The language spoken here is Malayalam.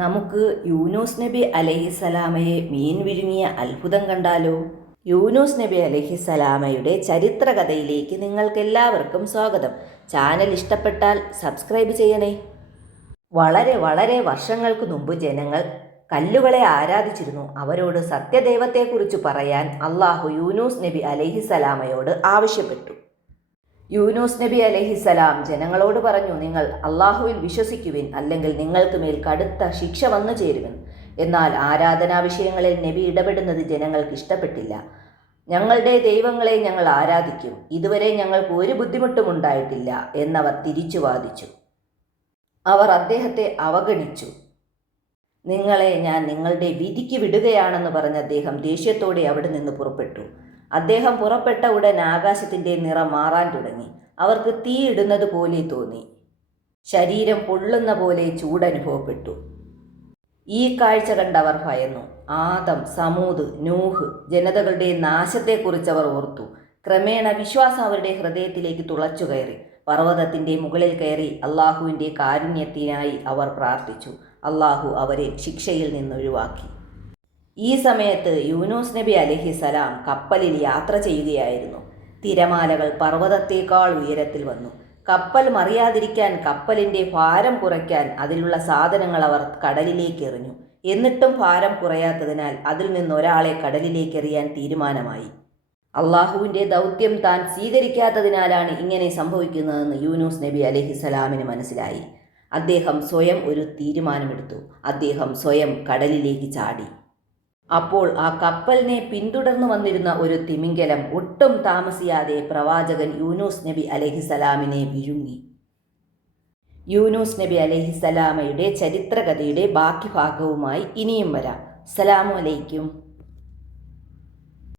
നമുക്ക് യൂനൂസ് നബി അലൈഹിസ്സലാമയെ മീൻ വിഴുങ്ങിയ അത്ഭുതം കണ്ടാലോ? യൂനൂസ് നബി അലൈഹിസ്സലാമയുടെ ചരിത്രകഥയിലേക്ക് നിങ്ങൾക്കെല്ലാവർക്കും സ്വാഗതം. ചാനൽ ഇഷ്ടപ്പെട്ടാൽ സബ്സ്ക്രൈബ് ചെയ്യണേ. വളരെ വളരെ വർഷങ്ങൾക്ക് മുമ്പ് ജനങ്ങൾ കല്ലുകളെ ആരാധിച്ചിരുന്നു. അവരോട് സത്യദൈവത്തെക്കുറിച്ച് പറയാൻ അള്ളാഹു യൂനൂസ് നബി അലൈഹിസ്സലാമയോട് ആവശ്യപ്പെട്ടു. യൂനൂസ് നബി അലൈഹിസ്സലാം ജനങ്ങളോട് പറഞ്ഞു, നിങ്ങൾ അള്ളാഹുവിൽ വിശ്വസിക്കുവിൻ, അല്ലെങ്കിൽ നിങ്ങൾക്ക് മേൽ കടുത്ത ശിക്ഷ വന്നു ചേരുവിൻ. എന്നാൽ ആരാധനാ വിഷയങ്ങളിൽ നബി ഇടപെടുന്നത് ജനങ്ങൾക്ക് ഇഷ്ടപ്പെട്ടില്ല. ഞങ്ങളുടെ ദൈവങ്ങളെ ഞങ്ങൾ ആരാധിക്കും, ഇതുവരെ ഞങ്ങൾക്ക് ഒരു ബുദ്ധിമുട്ടും ഉണ്ടായിട്ടില്ല എന്നവർ തിരിച്ചു വാദിച്ചു. അവർ അദ്ദേഹത്തെ അവഗണിച്ചു. നിങ്ങളെ ഞാൻ നിങ്ങളുടെ വിധിക്ക് വിടുകയാണെന്ന് പറഞ്ഞ അദ്ദേഹം ദേഷ്യത്തോടെ അവിടെ നിന്ന് പുറപ്പെട്ടു. അദ്ദേഹം പുറപ്പെട്ട ഉടൻ ആകാശത്തിൻ്റെ നിറം മാറാൻ തുടങ്ങി. അവർക്ക് തീയിടുന്നത് പോലെ തോന്നി. ശരീരം പൊള്ളുന്ന പോലെ ചൂടനുഭവപ്പെട്ടു. ഈ കാഴ്ച കണ്ടവർ ഭയന്നു. ആദം, സമൂദ്, നൂഹ് ജനതകളുടെ നാശത്തെക്കുറിച്ച് അവർ ഓർത്തു. ക്രമേണ വിശ്വാസം അവരുടെ ഹൃദയത്തിലേക്ക് തുളച്ചു കയറി. പർവ്വതത്തിൻ്റെ മുകളിൽ കയറി അള്ളാഹുവിൻ്റെ കാരുണ്യത്തിനായി അവർ പ്രാർത്ഥിച്ചു. അള്ളാഹു അവരെ ശിക്ഷയിൽ നിന്നൊഴിവാക്കി. ഈ സമയത്ത് യൂനൂസ് നബി അലൈഹിസ്സലാം കപ്പലിൽ യാത്ര ചെയ്യുകയായിരുന്നു. തിരമാലകൾ പർവ്വതത്തേക്കാൾ ഉയരത്തിൽ വന്നു. കപ്പൽ മറിയാതിരിക്കാൻ, കപ്പലിൻ്റെ ഭാരം കുറയ്ക്കാൻ അതിലുള്ള സാധനങ്ങൾ അവർ കടലിലേക്ക് എറിഞ്ഞു. എന്നിട്ടും ഭാരം കുറയാത്തതിനാൽ അതിൽ നിന്നൊരാളെ കടലിലേക്ക് എറിയാൻ തീരുമാനമായി. അള്ളാഹുവിൻ്റെ ദൗത്യം താൻ സ്വീകരിക്കാത്തതിനാലാണ് ഇങ്ങനെ സംഭവിക്കുന്നതെന്ന് യൂനൂസ് നബി അലൈഹിസ്സലാമിന് മനസ്സിലായി. അദ്ദേഹം സ്വയം ഒരു തീരുമാനമെടുത്തു. അദ്ദേഹം സ്വയം കടലിലേക്ക് ചാടി. അപ്പോൾ ആ കപ്പലിനെ പിന്തുടർന്നു വന്നിരുന്ന ഒരു തിമിംഗലം ഒട്ടും താമസിയാതെ പ്രവാചകൻ യൂനൂസ് നബി അലൈഹിസ്സലാമിനെ വിഴുങ്ങി. യൂനൂസ് നബി അലൈഹിസ്സലാമയുടെ ചരിത്രകഥയുടെ ബാക്കി ഭാഗവുമായി ഇനിയും വരാം. അസ്സലാമു അലൈക്കും.